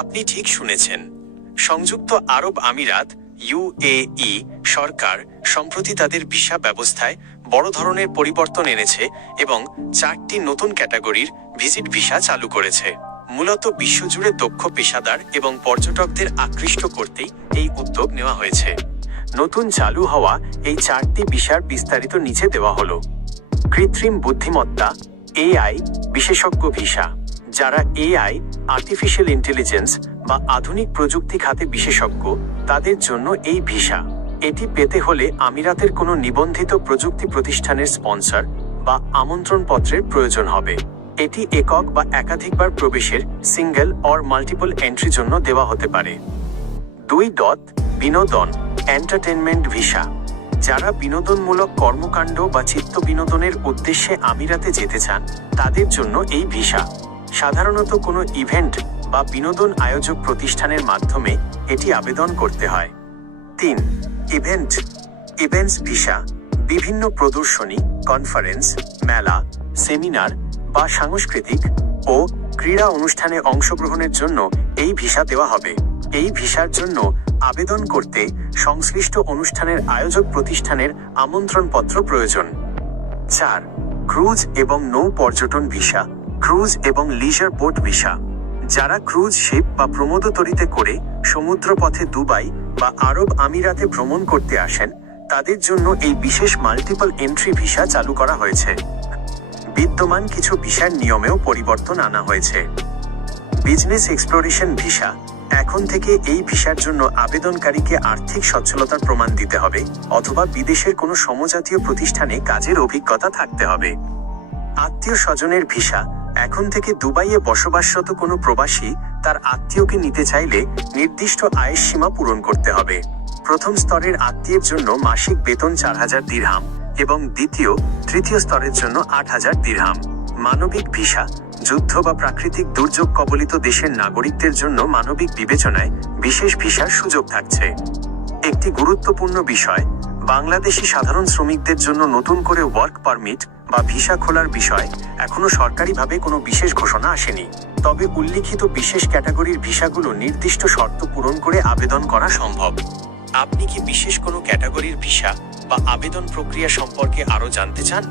আপনি ঠিক শুনেছেন। সংযুক্ত আরব আমিরাত ইউএই সরকার সম্প্রতি তাদের ভিসা ব্যবস্থায় বড় ধরনের পরিবর্তন এনেছে এবং 4টি নতুন ক্যাটাগরির ভিজিট ভিসা চালু করেছে। মূলত বিশ্বজুড়ে দক্ষ পেশাদার এবং পর্যটকদের আকৃষ্ট করতেই এই উদ্যোগ নেওয়া হয়েছে। নতুন চালু হওয়া এই 4টি ভিসার বিস্তারিত নিচে দেওয়া হলো। কৃত্রিম বুদ্ধিমত্তা এআই বিশেষজ্ঞ ভিসা। যারা এআই আর্টিফিশিয়াল ইন্টেলিজেন্স বা আধুনিক প্রযুক্তি খাতে বিশেষজ্ঞ, তাদের জন্য এই ভিসা। এটি পেতে হলে আমিরাতের কোনো নিবন্ধিত প্রযুক্তি প্রতিষ্ঠানের স্পন্সর বা আমন্ত্রণপত্রের প্রয়োজন হবে। এটি একক বা একাধিকবার প্রবেশের সিঙ্গেল অর মাল্টিপল এন্ট্রি জন্য দেওয়া হতে পারে। 2. বিনোদন এন্টারটেনমেন্ট ভিসা। যারা বিনোদনমূলক কর্মকাণ্ড বা চিত্ত বিনোদনের উদ্দেশ্যে আমিরাতে যেতে চান, তাদের জন্য এই ভিসা। সাধারণত কোনো ইভেন্ট বা বিনোদন আয়োজক প্রতিষ্ঠানের মাধ্যমে এটি আবেদন করতে হয়। 3. Events visa. বিভিন্ন প্রদর্শনী, কনফারেন্স, মেলা, সেমিনার বা সাংস্কৃতিক ও ক্রীড়া অনুষ্ঠানে অংশগ্রহণের জন্য এই ভিসা দেওয়া হবে। এই ভিসার জন্য আবেদন করতে সংশ্লিষ্ট অনুষ্ঠানের আয়োজক প্রতিষ্ঠানের আমন্ত্রণপত্র প্রয়োজন। 4. ক্রুজ এবং নৌ পর্যটন ভিসা। ক্রুজ এবং লিজার বোট ভিসা। যারা ক্রুজ শিপ বা প্রমোদতরীতে করে সমুদ্রপথে দুবাই বা আরব আমিরাতে ভ্রমণ করতে আসেন, তাদের জন্য এই বিশেষ মাল্টিপল এন্ট্রি ভিসা চালু করা হয়েছে। বিদ্যমান কিছু ভিসার নিয়মেও পরিবর্তন আনা হয়েছে। Business exploration visa. এখন থেকে এই ভিসার জন্য আবেদনকারীকে আর্থিক সচ্ছলতার প্রমাণ দিতে হবে অথবা বিদেশের কোনো সমজাতীয় প্রতিষ্ঠানে কাজের অভিজ্ঞতা থাকতে হবে। আত্মীয় স্বজনের ভিসা। এখন থেকে দুবাইয়ে বসবাসরত কোনো প্রবাসী তার আত্মীয়কে নিতে চাইলে নির্দিষ্ট আয়ের সীমা পূরণ করতে হবে। প্রথম স্তরের আত্মীয়ের জন্য মাসিক বেতন 4000 দিরহাম এবং তৃতীয় স্তরের জন্য 8000 দিরহাম। মানবিক ভিসা। যুদ্ধ বা প্রাকৃতিক দুর্যোগ কবলিত দেশের নাগরিকদের জন্য মানবিক বিবেচনায় বিশেষ ভিসার সুযোগ থাকছে। একটি গুরুত্বপূর্ণ বিষয়, বাংলাদেশি সাধারণ শ্রমিকদের জন্য নতুন করে ওয়ার্ক পারমিট বা ভিসা খোলার বিষয় এখনো সরকারিভাবে কোনো বিশেষ ঘোষণা আসেনি। তবে উল্লিখিত বিশেষ ক্যাটাগরির ভিসাগুলো নির্দিষ্ট শর্ত পূরণ করে আবেদন করা সম্ভব। আপনি কি বিশেষ কোনো ক্যাটাগরির ভিসা বা আবেদন প্রক্রিয়া সম্পর্কে আরও জানতে চান?